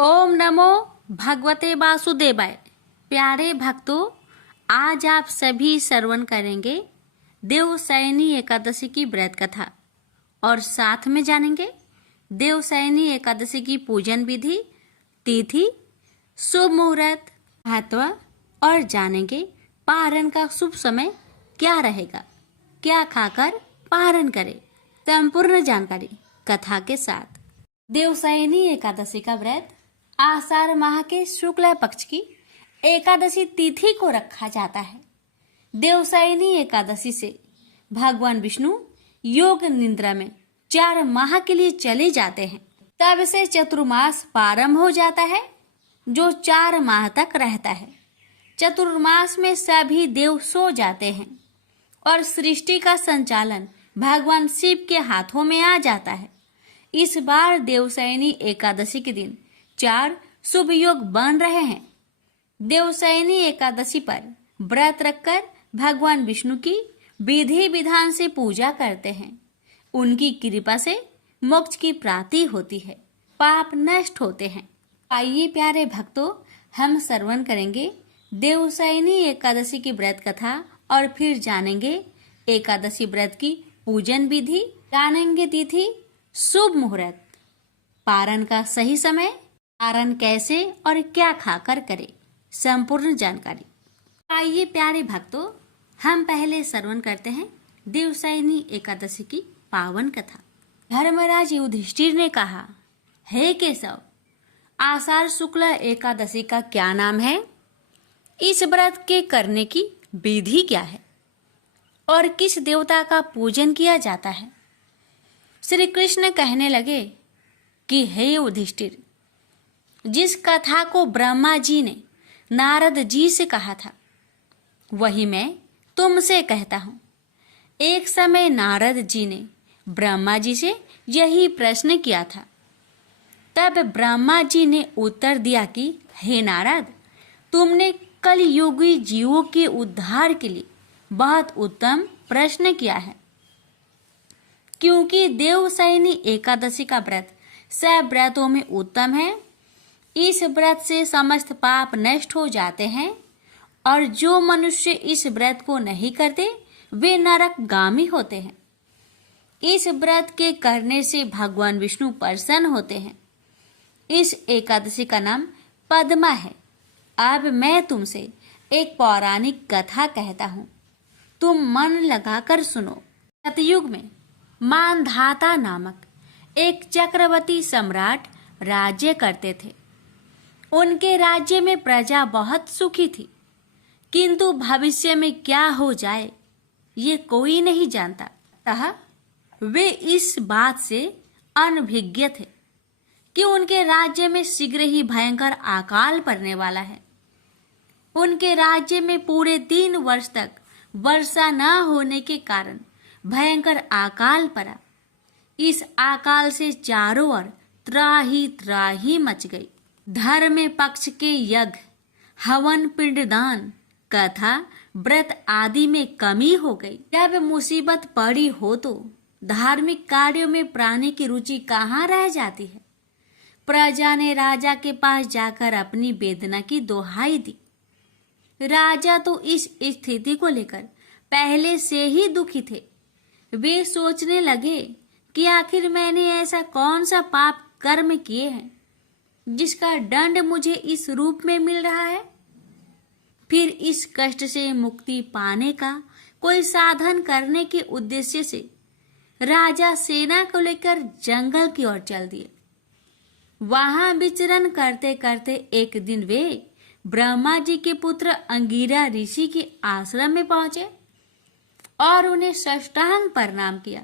ओम नमो भगवते वासुदेवाय। प्यारे भक्तों, आज आप सभी श्रवण करेंगे देवशयनी एकादशी की व्रत कथा और साथ में जानेंगे देवशयनी एकादशी की पूजन विधि, तिथि, शुभ मुहूर्त, महत्व और जानेंगे पारण का शुभ समय क्या रहेगा, क्या खाकर पारण करें। संपूर्ण जानकारी कथा के साथ। देवशयनी एकादशी का व्रत आषाढ़ माह के शुक्ल पक्ष की एकादशी तिथि को रखा जाता है। देवशयनी एकादशी से भगवान विष्णु योग निद्रा में 4 माह के लिए चले जाते हैं। तब से चतुर्मास प्रारंभ हो जाता है जो 4 माह तक रहता है। चतुर्मास में सभी देव सो जाते हैं और सृष्टि का संचालन भगवान शिव के हाथों में आ जाता है। इस बार देवशयनी एकादशी के दिन 4 शुभ योग बन रहे हैं। देवशयनी एकादशी पर व्रत रखकर भगवान विष्णु की विधि विधान से पूजा करते हैं। उनकी कृपा से मोक्ष की प्राप्ति होती है, पाप नष्ट होते हैं। आइए प्यारे भक्तों, हम श्रवण करेंगे देवशयनी एकादशी की व्रत कथा और फिर जानेंगे एकादशी व्रत की पूजन विधि, जानेंगे तिथि, शुभ मुहूर्त, पारण का सही समय, पारण कैसे और क्या खाकर करें, संपूर्ण जानकारी। आइए प्यारे भक्तों, हम पहले श्रवण करते हैं देवशयनी एकादशी की पावन कथा। धर्मराज युधिष्ठिर ने कहा, हे केशव, आषाढ़ शुक्ल एकादशी का क्या नाम है? इस व्रत के करने की विधि क्या है और किस देवता का पूजन किया जाता है? श्री कृष्ण कहने लगे कि हे युधिष्ठिर, जिस कथा को ब्रह्मा जी ने नारद जी से कहा था वही मैं तुमसे कहता हूँ। एक समय नारद जी ने ब्रह्मा जी से यही प्रश्न किया था। तब ब्रह्मा जी ने उत्तर दिया कि हे नारद, तुमने कलयुगी जीवों के उद्धार के लिए बहुत उत्तम प्रश्न किया है, क्योंकि देवशयनी एकादशी का व्रत सब व्रतों में उत्तम है। इस व्रत से समस्त पाप नष्ट हो जाते हैं और जो मनुष्य इस व्रत को नहीं करते वे नरकगामी होते हैं। इस व्रत के करने से भगवान विष्णु प्रसन्न होते हैं। इस एकादशी का नाम पद्मा है। अब मैं तुमसे एक पौराणिक कथा कहता हूँ, तुम मन लगाकर सुनो। सतयुग में मानधाता नामक एक चक्रवर्ती सम्राट राज्य करते थे। उनके राज्य में प्रजा बहुत सुखी थी, किंतु भविष्य में क्या हो जाए ये कोई नहीं जानता। अतः वे इस बात से अनभिज्ञ थे कि उनके राज्य में शीघ्र ही भयंकर अकाल पड़ने वाला है। उनके राज्य में पूरे 3 वर्ष तक वर्षा न होने के कारण भयंकर अकाल पड़ा। इस अकाल से चारों ओर त्राही त्राही मच गई। धर्म पक्ष के यज्ञ, हवन, पिंडदान, कथा, व्रत आदि में कमी हो गई। जब मुसीबत पड़ी हो तो धार्मिक कार्यों में प्राणी की रुचि कहाँ रह जाती है। प्रजा ने राजा के पास जाकर अपनी वेदना की दोहाई दी। राजा तो इस स्थिति को लेकर पहले से ही दुखी थे। वे सोचने लगे कि आखिर मैंने ऐसा कौन सा पाप कर्म किए हैं जिसका दंड मुझे इस रूप में मिल रहा है। फिर इस कष्ट से मुक्ति पाने का कोई साधन करने के उद्देश्य से राजा सेना को लेकर जंगल की ओर चल दिए। वहां विचरण करते करते एक दिन वे ब्रह्मा जी के पुत्र अंगिरा ऋषि के आश्रम में पहुंचे और उन्हें साष्टांग प्रणाम किया।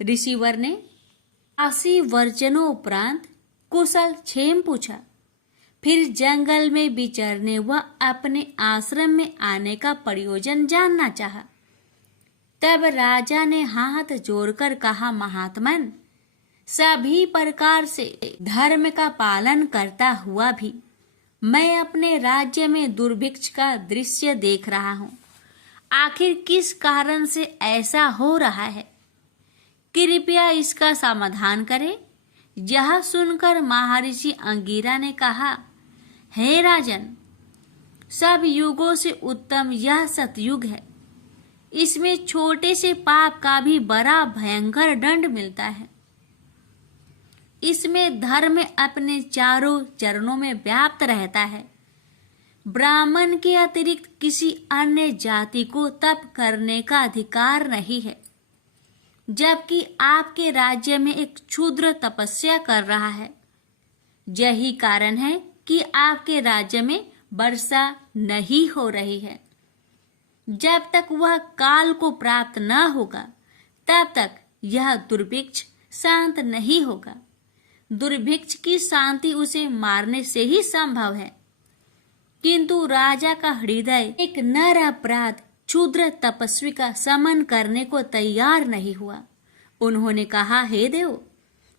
ऋषिवर ने 80 वर्जनों उपरांत कुशल क्षेम पूछा। फिर जंगल में विचरने व अपने आश्रम में आने का प्रयोजन जानना चाहा। तब राजा ने हाथ जोड़कर कहा, महात्मन, सभी प्रकार से धर्म का पालन करता हुआ भी मैं अपने राज्य में दुर्भिक्ष का दृश्य देख रहा हूँ। आखिर किस कारण से ऐसा हो रहा है? कृपया इसका समाधान करें, यह सुनकर महर्षि अंगिरा ने कहा, हे राजन, सब युगों से उत्तम यह सतयुग है। इसमें छोटे से पाप का भी बड़ा भयंकर दंड मिलता है। इसमें धर्म अपने चारों चरणों में व्याप्त रहता है। ब्राह्मण के अतिरिक्त किसी अन्य जाति को तप करने का अधिकार नहीं है, जबकि आपके राज्य में एक क्षुद्र तपस्या कर रहा है। यही कारण है कि आपके राज्य में वर्षा नहीं हो रही है। जब तक वह काल को प्राप्त न होगा, तब तक यह दुर्भिक्ष शांत नहीं होगा। दुर्भिक्ष की शांति उसे मारने से ही संभव है। किंतु राजा का हृदय एक नर अपराध क्षुद्र तपस्वी का समन करने को तैयार नहीं हुआ। उन्होंने कहा, हे देव,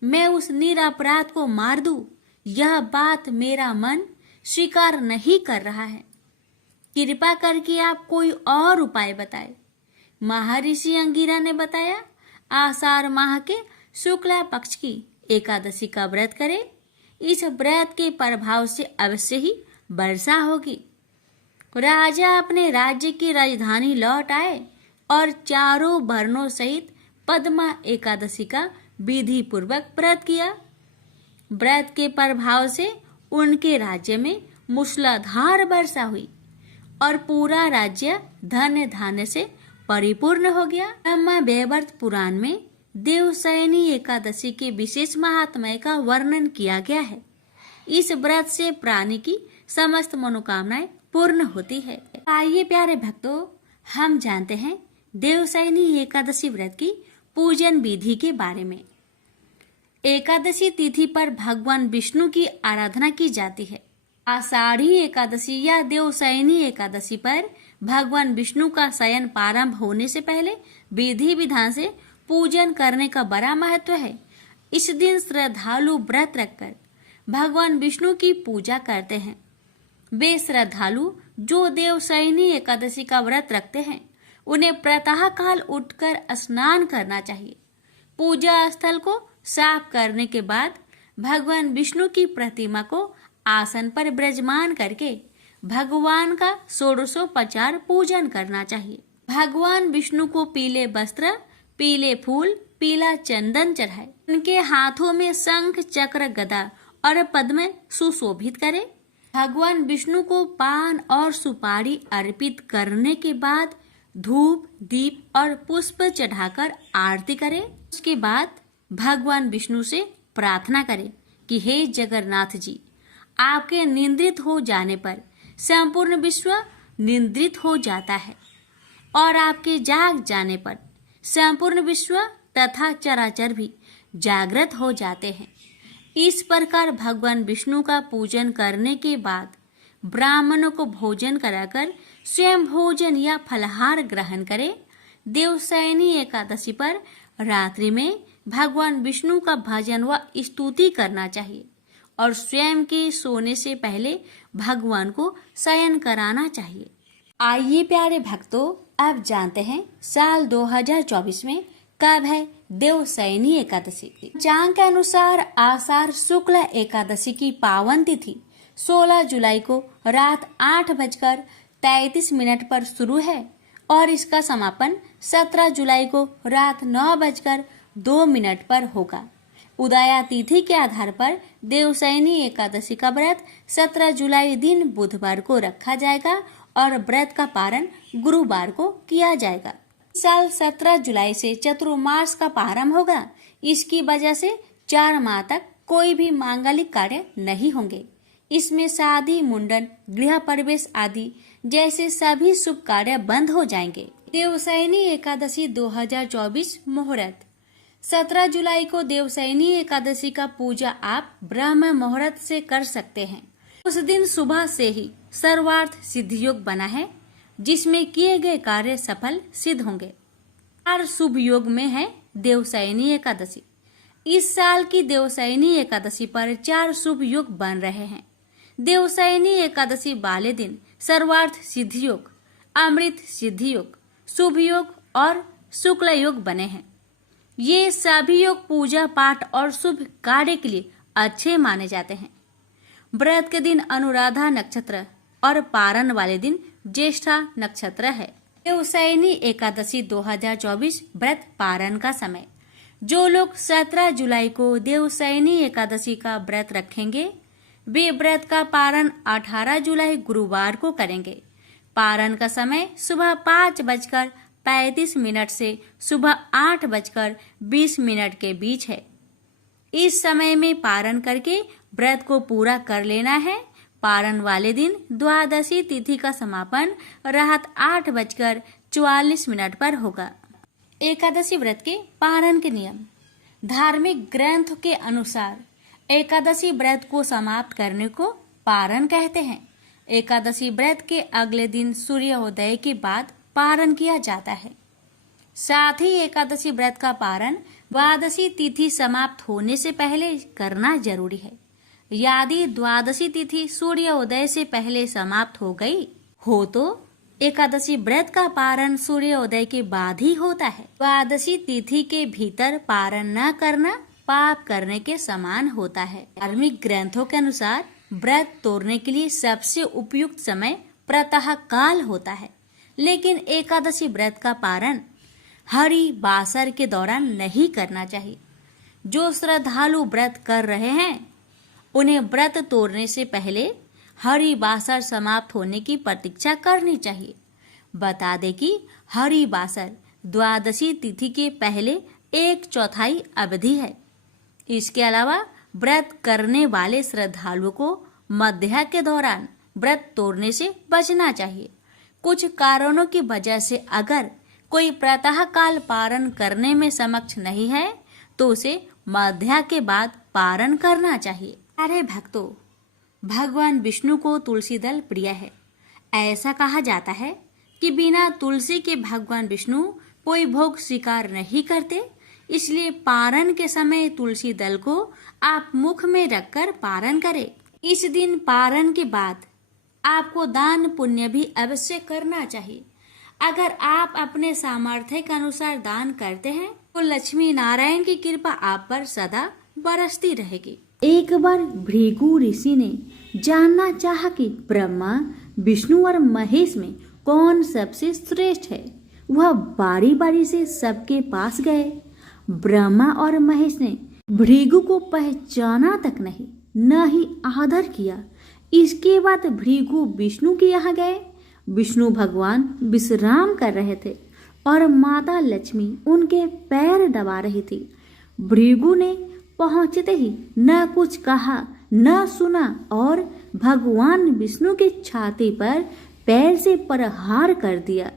मैं उस निरपराध को मार दूं, यह बात मेरा मन स्वीकार नहीं कर रहा है। कृपा करके आप कोई और उपाय बताएं। महर्षि अंगिरा ने बताया, आषाढ़ माह के शुक्ला पक्ष की एकादशी का व्रत करें। इस व्रत के प्रभाव से अवश्य ही वर्षा होगी। राजा अपने राज्य की राजधानी लौट आए और चारों वर्णों सहित पद्मा एकादशी का विधि पूर्वक व्रत किया। व्रत के प्रभाव से उनके राज्य में मूसलाधार वर्षा हुई और पूरा राज्य धन्य धान्य से परिपूर्ण हो गया। ब्रह्मा वैवर्त पुराण में देवशयनी एकादशी के विशेष महात्म्य का वर्णन किया गया है। इस व्रत से प्राणी की समस्त मनोकामनाएं पूर्ण होती है। आइए प्यारे भक्तों, हम जानते हैं देवशयनी एकादशी व्रत की पूजन विधि के बारे में। एकादशी तिथि पर भगवान विष्णु की आराधना की जाती है। आषाढ़ी एकादशी या देवशयनी एकादशी पर भगवान विष्णु का शयन प्रारंभ होने से पहले विधि विधान से पूजन करने का बड़ा महत्व है। इस दिन श्रद्धालु व्रत रखकर भगवान विष्णु की पूजा करते हैं। वे श्रद्धालु जो देवशयनी एकादशी का व्रत रखते हैं, उन्हें प्रातः काल उठकर स्नान करना चाहिए। पूजा स्थल को साफ करने के बाद भगवान विष्णु की प्रतिमा को आसन पर विराजमान करके भगवान का षोडशोपचार पूजन करना चाहिए। भगवान विष्णु को पीले वस्त्र, पीले फूल, पीला चंदन चढ़ाए। उनके हाथों में शंख, चक्र, गदा और पद्म सुशोभित करें। भगवान विष्णु को पान और सुपारी अर्पित करने के बाद धूप, दीप और पुष्प चढ़ाकर आरती करें। उसके बाद भगवान विष्णु से प्रार्थना करें कि हे जगन्नाथ जी, आपके निंद्रित हो जाने पर संपूर्ण विश्व निंद्रित हो जाता है और आपके जाग जाने पर संपूर्ण विश्व तथा चराचर भी जागृत हो जाते हैं। इस प्रकार भगवान विष्णु का पूजन करने के बाद ब्राह्मणों को भोजन कराकर स्वयं भोजन या फलहार ग्रहण करें। देवशयनी एकादशी पर रात्रि में भगवान विष्णु का भजन व स्तुति करना चाहिए और स्वयं के सोने से पहले भगवान को शयन कराना चाहिए। आइए प्यारे भक्तों, अब जानते हैं साल 2024 में कब है देवशयनी एकादशी। पंचांग के अनुसार आषाढ़ शुक्ल एकादशी की पावन तिथि 16 जुलाई को रात 8:33 पर शुरू है और इसका समापन 17 जुलाई को रात 9:02 पर होगा। उदया तिथि के आधार पर देवशयनी एकादशी का व्रत 17 जुलाई दिन बुधवार को रखा जाएगा और व्रत का पारण गुरुवार को किया जाएगा। इस साल 17 जुलाई से चतुर्मास का प्रारंभ होगा। इसकी वजह से 4 माह तक कोई भी मांगलिक कार्य नहीं होंगे। इसमें शादी, मुंडन, गृह प्रवेश आदि जैसे सभी शुभ कार्य बंद हो जाएंगे। देवशयनी एकादशी 2024 मुहूर्त 17 जुलाई को देवशयनी एकादशी का पूजा आप ब्रह्म मुहूर्त से कर सकते हैं। उस दिन सुबह से ही सर्वार्थ सिद्धि योग बना है, जिसमें किए गए कार्य सफल सिद्ध होंगे। 4 शुभ योग में है देवशयनी एकादशी। इस साल की देवशयनी एकादशी पर 4 शुभ योग बन रहे हैं। देवशयनी एकादशी वाले दिन सर्वार्थ सिद्धि योग, अमृत सिद्धि योग, शुभ योग और शुक्ल योग बने हैं। ये सभी योग पूजा पाठ और शुभ कार्य के लिए अच्छे माने जाते हैं। व्रत के दिन अनुराधा नक्षत्र और पारण वाले दिन ज्येष्ठा नक्षत्र है। देवशयनी एकादशी 2024 व्रत पारण का समय। जो लोग 17 जुलाई को देवशयनी एकादशी का व्रत रखेंगे वे व्रत का पारण 18 जुलाई गुरुवार को करेंगे। पारण का समय सुबह 5:35 से सुबह 8:20 के बीच है। इस समय में पारण करके व्रत को पूरा कर लेना है। पारण वाले दिन द्वादशी तिथि का समापन रात 8:44 पर होगा। एकादशी व्रत के पारण के नियम। धार्मिक ग्रंथ के अनुसार एकादशी व्रत को समाप्त करने को पारण कहते हैं। एकादशी व्रत के अगले दिन सूर्योदय के बाद पारण किया जाता है। साथ ही एकादशी व्रत का पारण द्वादशी तिथि समाप्त होने से पहले करना जरूरी है। यदि द्वादशी तिथि सूर्योदय से पहले समाप्त हो गई हो तो एकादशी व्रत का पारण सूर्योदय के बाद ही होता है। द्वादशी तिथि के भीतर पारण न करना पाप करने के समान होता है। धार्मिक ग्रंथों के अनुसार व्रत तोड़ने के लिए सबसे उपयुक्त समय प्रातः काल होता है, लेकिन एकादशी व्रत का पारण हरि बासर के दौरान नहीं करना चाहिए। जो श्रद्धालु व्रत कर रहे हैं उन्हें व्रत तोड़ने से पहले हरि बासर समाप्त होने की प्रतीक्षा करनी चाहिए। बता दें कि हरि बासर द्वादशी तिथि के पहले 1/4 अवधि है। इसके अलावा व्रत करने वाले श्रद्धालुओं को मध्या के दौरान व्रत तोड़ने से बचना चाहिए। कुछ कारणों की वजह से अगर कोई प्रातः काल पारण करने में समक्ष नहीं है तो उसे मध्या के बाद पारण करना चाहिए। अरे भक्तों, भगवान विष्णु को तुलसी दल प्रिय है। ऐसा कहा जाता है कि बिना तुलसी के भगवान विष्णु कोई भोग स्वीकार नहीं करते, इसलिए पारण के समय तुलसी दल को आप मुख में रखकर पारण करें। इस दिन पारण के बाद आपको दान पुण्य भी अवश्य करना चाहिए। अगर आप अपने सामर्थ्य के अनुसार दान करते हैं तो लक्ष्मी नारायण की कृपा आप पर सदा बरसती रहेगी। एक बार भृगु ऋषि ने जानना चाहा कि ब्रह्मा, विष्णु और महेश में कौन सबसे श्रेष्ठ है। वह बारी बारी से सबके पास गए। ब्रह्मा और महेश ने भृगु को पहचाना तक नहीं, न ही आदर किया। इसके बाद भृगु विष्णु के यहाँ गए। विष्णु भगवान विश्राम कर रहे थे और माता लक्ष्मी उनके पैर दबा रही थी। भृगु ने पहुंचते ही न कुछ कहा न सुना और भगवान विष्णु की छाती पर पैर से प्रहार कर दिया।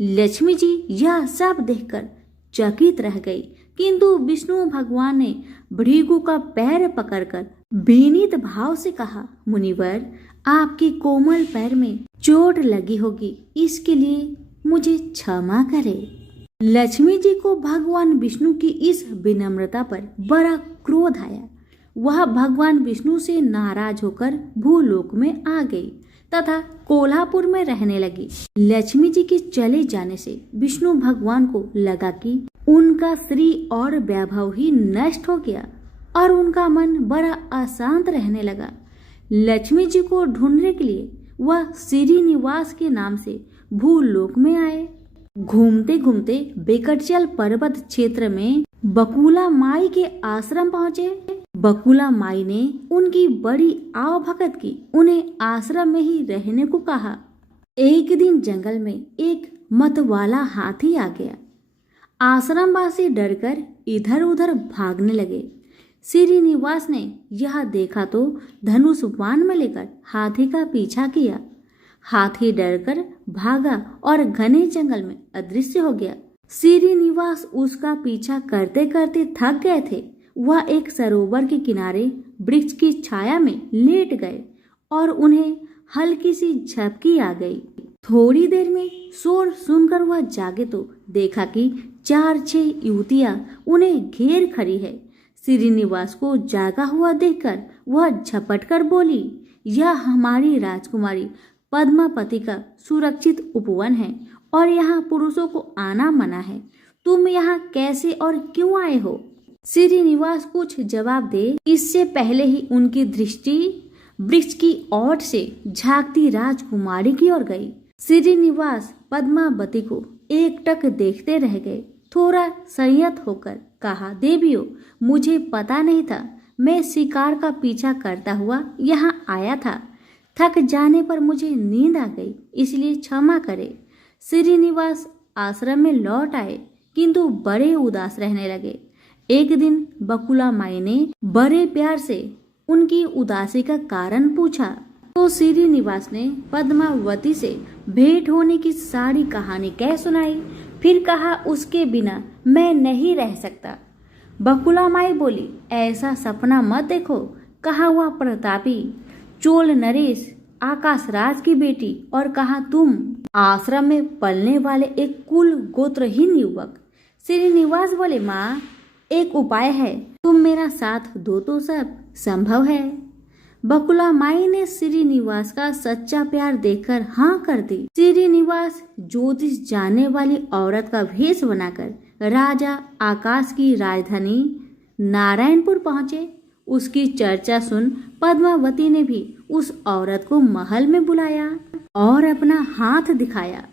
लक्ष्मी जी यह सब देखकर चकित रह गई, किंतु विष्णु भगवान ने भृगु का पैर पकड़कर विनीत भाव से कहा, मुनिवर, आपके कोमल पैर में चोट लगी होगी, इसके लिए मुझे क्षमा करें। लक्ष्मी जी को भगवान विष्णु की इस विनम्रता पर बड़ा क्रोध आया। वह भगवान विष्णु से नाराज होकर भूलोक में आ गई तथा कोल्हापुर में रहने लगी। लक्ष्मी जी के चले जाने से विष्णु भगवान को लगा कि उनका श्री और वैभव ही नष्ट हो गया और उनका मन बड़ा अशांत रहने लगा। लक्ष्मी जी को ढूंढने के लिए वह श्रीनिवास के नाम से भूलोक में आए। घूमते घूमते बेकटचल पर्वत क्षेत्र में बकुला माई के आश्रम पहुँचे। बकुला माई ने उनकी बड़ी आवभगत की, उन्हें आश्रम में ही रहने को कहा। एक दिन जंगल में एक मतवाला हाथी आ गया। आश्रमवासी डरकर इधर उधर भागने लगे। श्रीनिवास ने यह देखा तो धनुष बाण में लेकर हाथी का पीछा किया। हाथी डरकर भागा और घने जंगल में अदृश्य हो गया। श्रीनिवास उसका पीछा करते करते थक गए थे। वह एक सरोवर के किनारे वृक्ष की छाया में लेट गए और उन्हें हल्की सी झपकी आ गई। थोड़ी देर में शोर सुनकर वह जागे तो देखा कि 4-6 युवतियां उन्हें घेर खड़ी है। श्रीनिवास को जागा हुआ देखकर वह झपट कर बोली, यह हमारी राजकुमारी पद्मापति का सुरक्षित उपवन है और यहाँ पुरुषों को आना मना है। तुम यहाँ कैसे और क्यों आए हो? श्रीनिवास कुछ जवाब दे इससे पहले ही उनकी दृष्टि वृक्ष की ओर से झांकती राजकुमारी की ओर गई। श्रीनिवास पद्मावती को एकटक देखते रह गए। थोड़ा संयत होकर कहा, देवियों, मुझे पता नहीं था। मैं शिकार का पीछा करता हुआ यहाँ आया था। थक जाने पर मुझे नींद आ गई, इसलिए क्षमा करे। श्रीनिवास आश्रम में लौट आए, किंतु बड़े उदास रहने लगे। एक दिन बकुला माई ने बड़े प्यार से उनकी उदासी का कारण पूछा तो श्रीनिवास ने पद्मावती से भेंट होने की सारी कहानी कह सुनाई। फिर कहा, उसके बिना मैं नहीं रह सकता। बकुला माई बोली, ऐसा सपना मत देखो। कहा हुआ प्रतापी चोल नरेश आकाश राज की बेटी, और कहा तुम आश्रम में पलने वाले एक कुल गोत्रहीन युवक। श्रीनिवास बोले, माँ, एक उपाय है, तुम मेरा साथ दो तो सब संभव है। बकुला माई ने श्रीनिवास का सच्चा प्यार देखकर हाँ कर दी। श्रीनिवास ज्योतिष जानने वाली औरत का भेष बनाकर राजा आकाश की राजधानी नारायणपुर पहुँचे। उसकी चर्चा सुन पद्मावती ने भी उस औरत को महल में बुलाया और अपना हाथ दिखाया।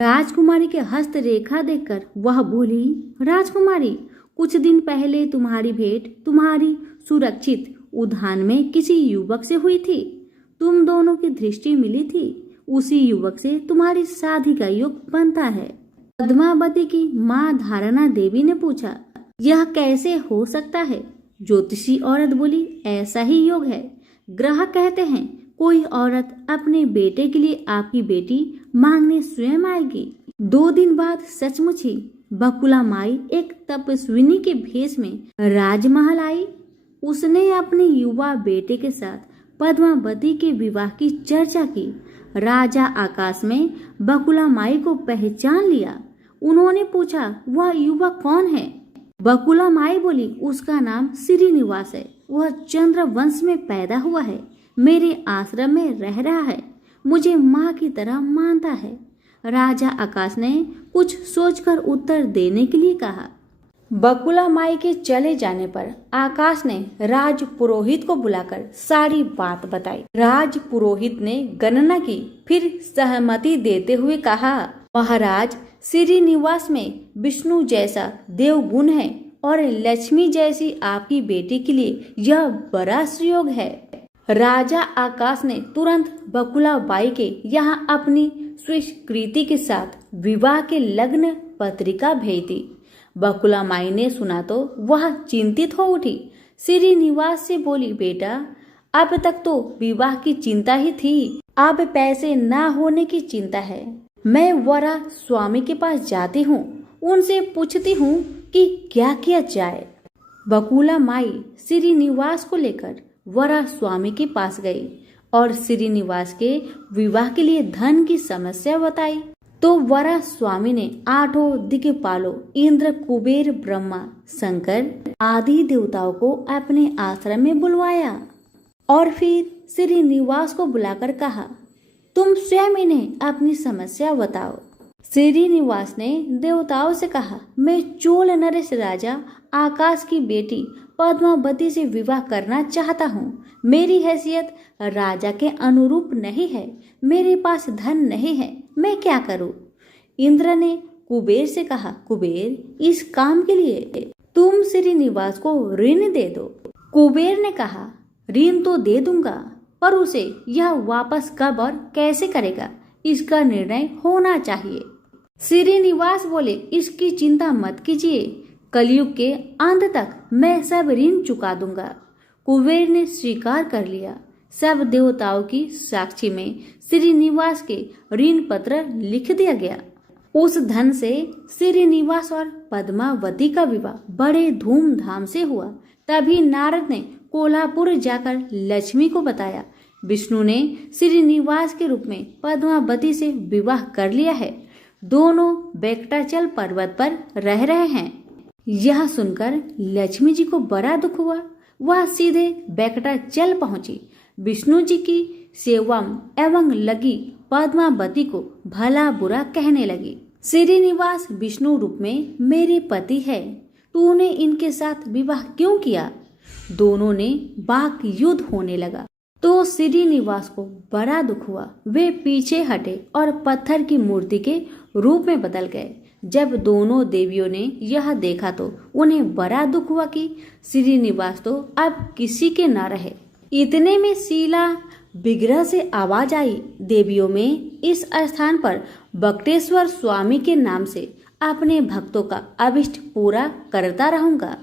राजकुमारी के हस्तरेखा देखकर वह बोली, राजकुमारी, कुछ दिन पहले तुम्हारी भेंट तुम्हारी सुरक्षित उद्यान में किसी युवक से हुई थी। तुम दोनों की दृष्टि मिली थी। उसी युवक से तुम्हारी शादी का योग बनता है। पद्मावती की माँ धारणा देवी ने पूछा, यह कैसे हो सकता है? ज्योतिषी औरत बोली, ऐसा ही योग है। ग्रह कहते हैं कोई औरत अपने बेटे के लिए आपकी बेटी मांगने स्वयं आएगी। 2 दिन बाद सचमुच ही बकुला माई एक तपस्विनी के भेष में राजमहल आई। उसने अपने युवा बेटे के साथ पद्मावती के विवाह की चर्चा की। राजा आकाश में बकुला माई को पहचान लिया। उन्होंने पूछा, वह युवक कौन है? बकुला माई बोली, उसका नाम श्रीनिवास है। वह चंद्र वंश में पैदा हुआ है। मेरे आश्रम में रह रहा है। मुझे माँ की तरह मानता है। राजा आकाश ने कुछ सोचकर उत्तर देने के लिए कहा। बकुला माई के चले जाने पर आकाश ने राज पुरोहित को बुलाकर सारी बात बताई। राज पुरोहित ने गणना की, फिर सहमति देते हुए कहा, महाराज, श्रीनिवास में विष्णु जैसा देवगुण है और लक्ष्मी जैसी आपकी बेटी के लिए यह बड़ा सुयोग है। राजा आकाश ने तुरंत बकुला बाई के यहाँ अपनी स्वीकृति के साथ विवाह के लग्न पत्रिका भेज दी। बकुला माई ने सुना तो वह चिंतित हो उठी। श्रीनिवास से बोली, बेटा, अब तक तो विवाह की चिंता ही थी, अब पैसे ना होने की चिंता है। मैं वरा स्वामी के पास जाती हूँ, उनसे पूछती हूँ कि क्या किया जाए। बकुला माई श्रीनिवास को लेकर वरा स्वामी के पास गई और श्रीनिवास के विवाह के लिए धन की समस्या बताई। तो वरा स्वामी ने 8 दिक्पालों इंद्र, कुबेर, ब्रह्मा, शंकर आदि देवताओं को अपने आश्रम में बुलवाया और फिर श्रीनिवास को बुलाकर कहा, तुम स्वयं इन्हें अपनी समस्या बताओ। श्रीनिवास ने देवताओं से कहा, मैं चोल नरेश राजा आकाश की बेटी पद्मावती से विवाह करना चाहता हूँ। मेरी हैसियत राजा के अनुरूप नहीं है, मेरे पास धन नहीं है, मैं क्या करूँ? इंद्र ने कुबेर से कहा, कुबेर, इस काम के लिए तुम श्रीनिवास को ऋण दे दो। कुबेर ने कहा, ऋण तो दे दूंगा, पर उसे यह वापस कब और कैसे करेगा, इसका निर्णय होना चाहिए। श्रीनिवास बोले, इसकी चिंता मत कीजिए, कलयुग के अंत तक मैं सब ऋण चुका दूंगा। कुबेर ने स्वीकार कर लिया। सब देवताओं की साक्षी में श्रीनिवास के ऋण पत्र लिख दिया गया। उस धन से श्रीनिवास और पद्मावती का विवाह बड़े धूमधाम से हुआ। तभी नारद ने कोल्हापुर जाकर लक्ष्मी को बताया, विष्णु ने श्रीनिवास के रूप में पद्मावती से विवाह कर लिया है। दोनों वेंकटाचल पर्वत पर रह रहे हैं। यह सुनकर लक्ष्मी जी को बड़ा दुख हुआ। वह सीधे वेंकटाचल पहुंची। विष्णु जी की सेवा एवं लगी पद्मावती को भला बुरा कहने लगी। श्रीनिवास विष्णु रूप में मेरे पति है, तूने इनके साथ विवाह क्यों किया? दोनों ने वाक युद्ध होने लगा तो श्रीनिवास को बड़ा दुख हुआ। वे पीछे हटे और पत्थर की मूर्ति के रूप में बदल गए। जब दोनों देवियों ने यह देखा तो उन्हें बड़ा दुख हुआ कि श्रीनिवास तो अब किसी के न रहे। इतने में शीला विग्रह से आवाज आई, देवियों में इस स्थान पर बक्टेश्वर स्वामी के नाम से अपने भक्तों का अभिष्ट पूरा करता रहूंगा।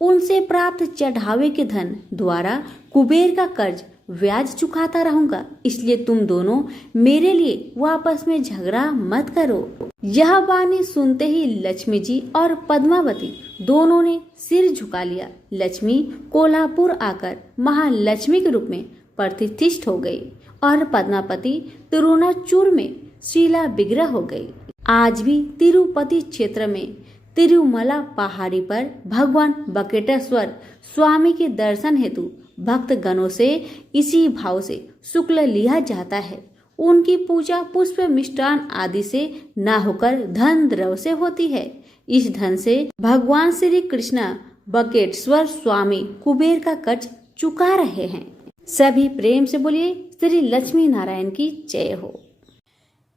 उनसे प्राप्त चढ़ावे के धन द्वारा कुबेर का कर्ज ब्याज चुकाता रहूंगा। इसलिए तुम दोनों मेरे लिए वापस में झगड़ा मत करो। यह वाणी सुनते ही लक्ष्मी जी और पद्मावती दोनों ने सिर झुका लिया। लक्ष्मी कोल्हापुर आकर महालक्ष्मी के रूप में प्रतिष्ठित हो गई और पद्मावती तिरुनाचूर में शीला विग्रह हो गई। आज भी तिरुपति क्षेत्र में तिरुमला पहाड़ी पर भगवान बकेटेश्वर स्वामी के दर्शन हेतु भक्त गणों से इसी भाव से शुक्ल लिया जाता है। उनकी पूजा पुष्प मिष्टान आदि से न होकर धन द्रव्य से होती है। इस धन से भगवान श्री कृष्ण बकेटेश्वर स्वामी कुबेर का कर्ज चुका रहे हैं। सभी प्रेम से बोलिए श्री लक्ष्मी नारायण की जय हो।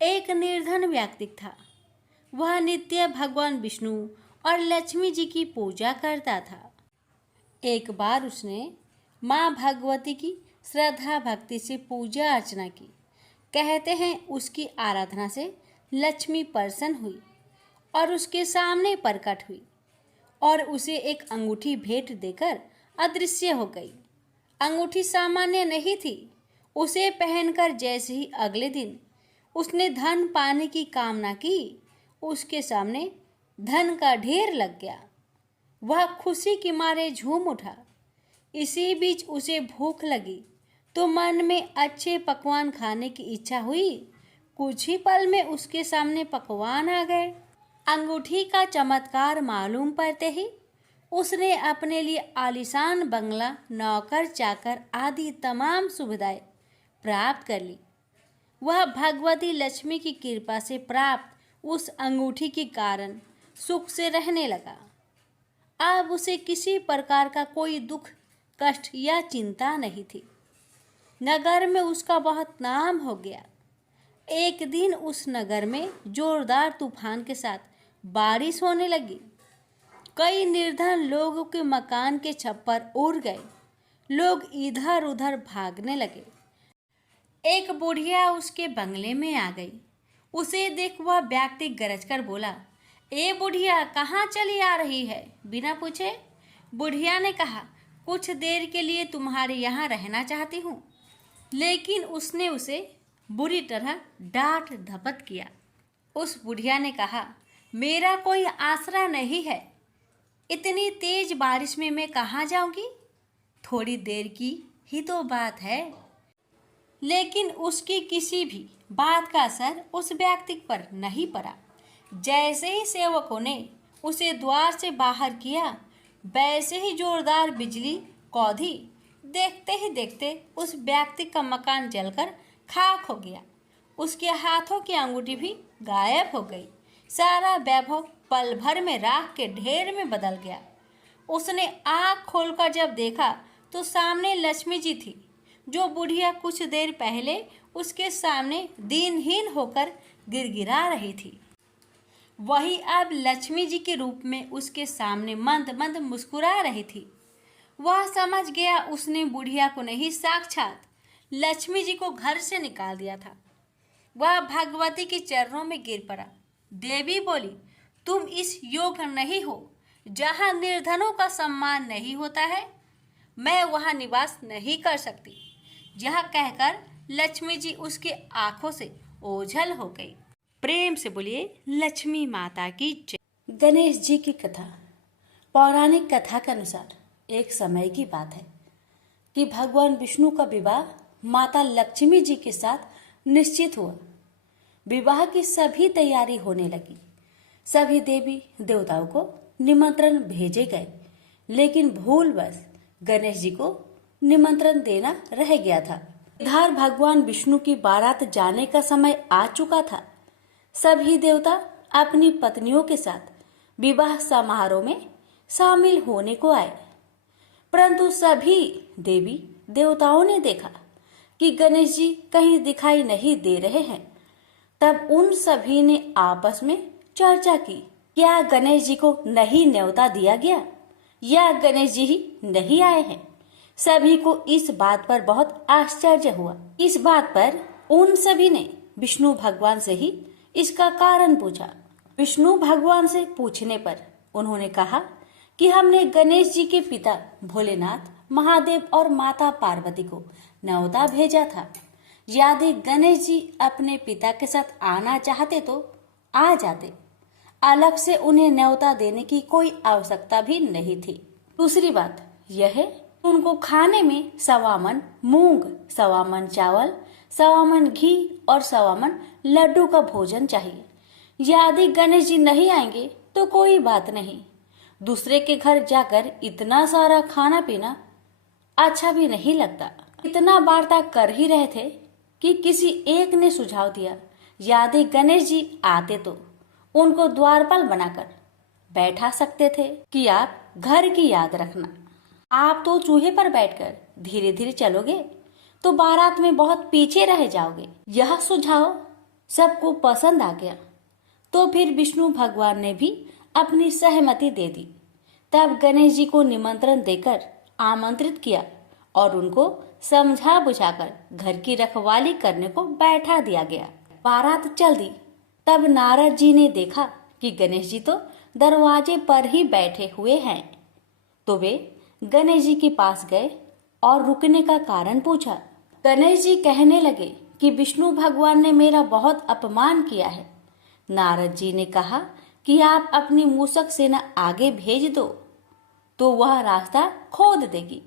एक निर्धन व्यक्ति था। वह नित्य भगवान विष्णु और लक्ष्मी जी की पूजा करता था। एक बार उसने माँ भगवती की श्रद्धा भक्ति से पूजा अर्चना की। कहते हैं उसकी आराधना से लक्ष्मी प्रसन्न हुई और उसके सामने प्रकट हुई और उसे एक अंगूठी भेंट देकर अदृश्य हो गई। अंगूठी सामान्य नहीं थी। उसे पहनकर जैसे ही अगले दिन उसने धन पाने की कामना की, उसके सामने धन का ढेर लग गया। वह खुशी के मारे झूम उठा। इसी बीच उसे भूख लगी तो मन में अच्छे पकवान खाने की इच्छा हुई। कुछ ही पल में उसके सामने पकवान आ गए। अंगूठी का चमत्कार मालूम पड़ते ही उसने अपने लिए आलीशान बंगला, नौकर चाकर आदि तमाम सुविधाएं प्राप्त कर ली। वह भगवती लक्ष्मी की कृपा से प्राप्त उस अंगूठी के कारण सुख से रहने लगा। अब उसे किसी प्रकार का कोई दुख, कष्ट या चिंता नहीं थी। नगर में उसका बहुत नाम हो गया। एक दिन उस नगर में जोरदार तूफान के साथ बारिश होने लगी। कई निर्धन लोगों के मकान के छप्पर उड़ गए। लोग इधर उधर भागने लगे। एक बुढ़िया उसके बंगले में आ गई। उसे देख वह व्यक्ति गरजकर बोला, ए बुढ़िया, कहाँ चली आ रही है? बिना पूछे बुढ़िया ने कहा, कुछ देर के लिए तुम्हारे यहाँ रहना चाहती हूँ। लेकिन उसने उसे बुरी तरह डांट धपट किया। उस बुढ़िया ने कहा, मेरा कोई आसरा नहीं है। इतनी तेज बारिश में मैं कहाँ जाऊंगी? थोड़ी देर की ही तो बात है। लेकिन उसकी किसी भी बात का असर उस व्यक्ति पर नहीं पड़ा। जैसे ही सेवकों ने उसे द्वार से बाहर किया, वैसे ही जोरदार बिजली कौंधी। देखते ही देखते उस व्यक्ति का मकान जलकर खाक हो गया। उसके हाथों की अंगूठी भी गायब हो गई। सारा वैभव पल भर में राख के ढेर में बदल गया। उसने आँख खोलकर जब देखा तो सामने लक्ष्मी जी थी, जो बुढ़िया कुछ देर पहले उसके सामने दीनहीन होकर गिड़गिड़ा रही थी। वही अब लक्ष्मी जी के रूप में उसके सामने मंद मंद मुस्कुरा रही थी। वह समझ गया उसने बुढ़िया को नहीं, साक्षात लक्ष्मी जी को घर से निकाल दिया था। वह भगवती के चरणों में गिर पड़ा। देवी बोली, तुम इस योग नहीं हो जहाँ निर्धनों का सम्मान नहीं होता है। मैं वहाँ निवास नहीं कर सकती। यह कहकर लक्ष्मी जी उसके आंखों से ओझल हो गई। प्रेम से बोलिए लक्ष्मी माता की जय। गणेश जी की कथा। पौराणिक कथा के अनुसार एक समय की बात है कि भगवान विष्णु का विवाह माता लक्ष्मी जी के साथ निश्चित हुआ। विवाह की सभी तैयारी होने लगी। सभी देवी देवताओं को निमंत्रण भेजे गए, लेकिन भूलवश गणेश जी को निमंत्रण देना रह गया था। इधर भगवान विष्णु की बारात जाने का समय आ चुका था। सभी देवता अपनी पत्नियों के साथ विवाह समारोह में शामिल होने को आए, परंतु सभी देवी देवताओं ने देखा कि गणेश जी कहीं दिखाई नहीं दे रहे हैं। तब उन सभी ने आपस में चर्चा की, क्या गणेश जी को नहीं न्योता दिया गया या गणेश जी ही नहीं आए हैं। सभी को इस बात पर बहुत आश्चर्य हुआ। इस बात पर उन सभी ने विष्णु भगवान से ही इसका कारण पूछा। विष्णु भगवान से पूछने पर उन्होंने कहा कि हमने गणेश जी के पिता भोलेनाथ, महादेव और माता पार्वती को न्योता भेजा था। यदि गणेश जी अपने पिता के साथ आना चाहते तो आ जाते, अलग से उन्हें न्योता देने की कोई आवश्यकता भी नहीं थी। दूसरी बात यह है, उनको खाने में 1.25 मन मूंग, 1.25 मन चावल, 1.25 मन घी और 1.25 मन लड्डू का भोजन चाहिए। यदि गणेश जी नहीं आएंगे तो कोई बात नहीं, दूसरे के घर जाकर इतना सारा खाना पीना अच्छा भी नहीं लगता। इतना वार्ता कर ही रहे थे कि किसी एक ने सुझाव दिया, यदि गणेश जी आते तो उनको द्वारपाल बनाकर बैठा सकते थे कि आप घर की याद रखना। आप तो चूहे पर बैठकर धीरे धीरे चलोगे तो बारात में बहुत पीछे रह जाओगे। यह सुझाव सबको पसंद आ गया, तो फिर विष्णु भगवान ने भी अपनी सहमति दे दी। तब गणेश जी को निमंत्रण देकर आमंत्रित किया और उनको समझा बुझाकर घर की रखवाली करने को बैठा दिया गया। बारात चल दी। तब नारद जी ने देखा कि गणेश जी तो दरवाजे पर ही बैठे हुए हैं, तो वे गणेश जी के पास गए और रुकने का कारण पूछा। गणेश जी कहने लगे कि विष्णु भगवान ने मेरा बहुत अपमान किया है। नारद जी ने कहा कि आप अपनी मूषक सेना आगे भेज दो तो वह रास्ता खोद देगी,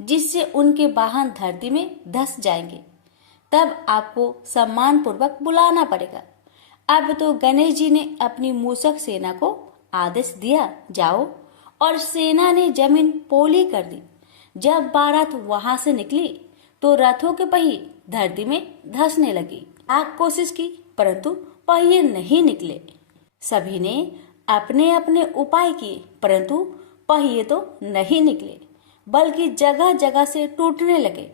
जिससे उनके वाहन धरती में धंस जाएंगे। तब आपको सम्मान पूर्वक बुलाना पड़ेगा। अब तो गणेश जी ने अपनी मूषक सेना को आदेश दिया, जाओ, और सेना ने जमीन पोली कर दी। जब बारात वहां से निकली तो रथों के पहिए धरती में धंसने लगी। आप कोशिश की परंतु पहिए नहीं निकले। सभी ने अपने अपने उपाय किए परंतु पहिए तो नहीं निकले, बल्कि जगह जगह से टूटने लगे।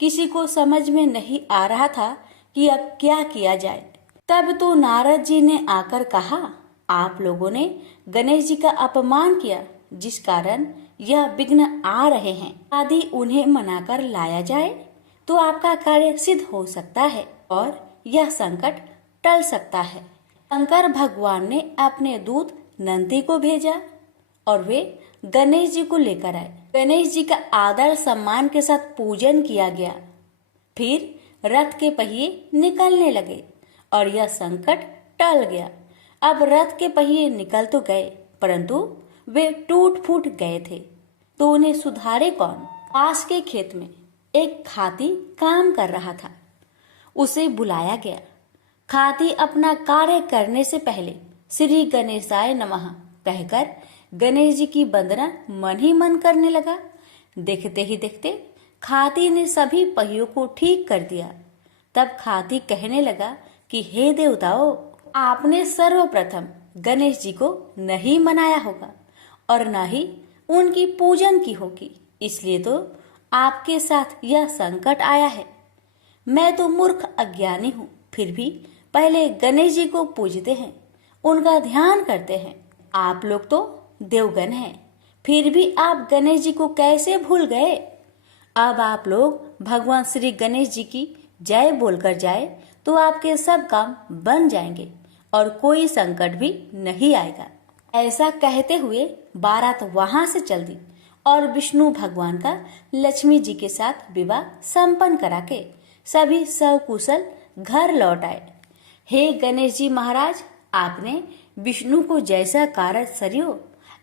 किसी को समझ में नहीं आ रहा था कि अब क्या किया जाए। तब तो नारद जी ने आकर कहा, आप लोगों ने गणेश जी का अपमान किया, जिस कारण यह विघ्न आ रहे हैं। यदि उन्हें मनाकर लाया जाए तो आपका कार्य सिद्ध हो सकता है और यह संकट टल सकता है। शंकर भगवान ने अपने दूत नंदी को भेजा और वे गणेश जी को लेकर आए। गणेश जी का आदर सम्मान के साथ पूजन किया गया। फिर रथ के पहिए निकलने लगे और यह संकट टल गया। अब रथ के पहिए निकल तो गए परंतु वे टूट फूट गए थे, तो उन्हें सुधारे कौन। पास के खेत में एक खाती काम कर रहा था। उसे बुलाया गया। खाती अपना कार्य करने से पहले श्री गणेशाय नमः कहकर गणेश जी की वंदना मन ही मन करने लगा। देखते ही देखते खाती ने सभी पहियों को ठीक कर दिया। तब खाती कहने लगा कि हे देवताओं, आपने सर्वप्रथम गणेश जी को नहीं मनाया होगा और न ही उनकी पूजन की होगी, इसलिए तो आपके साथ यह संकट आया है। मैं तो मूर्ख अज्ञानी हूँ, फिर भी पहले गणेश जी को पूजते हैं, उनका ध्यान करते हैं। आप लोग तो देवगण हैं, फिर भी आप गणेश जी को कैसे भूल गए। अब आप लोग भगवान श्री गणेश जी की जय बोलकर जाए तो आपके सब काम बन जाएंगे और कोई संकट भी नहीं आएगा। ऐसा कहते हुए बारात वहां से चल दी और विष्णु भगवान का लक्ष्मी जी के साथ विवाह संपन्न करा के सभी सकुशल घर लौट आए। हे गणेश जी महाराज, आपने विष्णु को जैसा कारज सरियो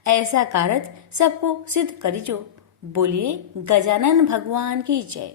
ऐसा कारज सबको सिद्ध करिजो। बोलिए गजानन भगवान की जय।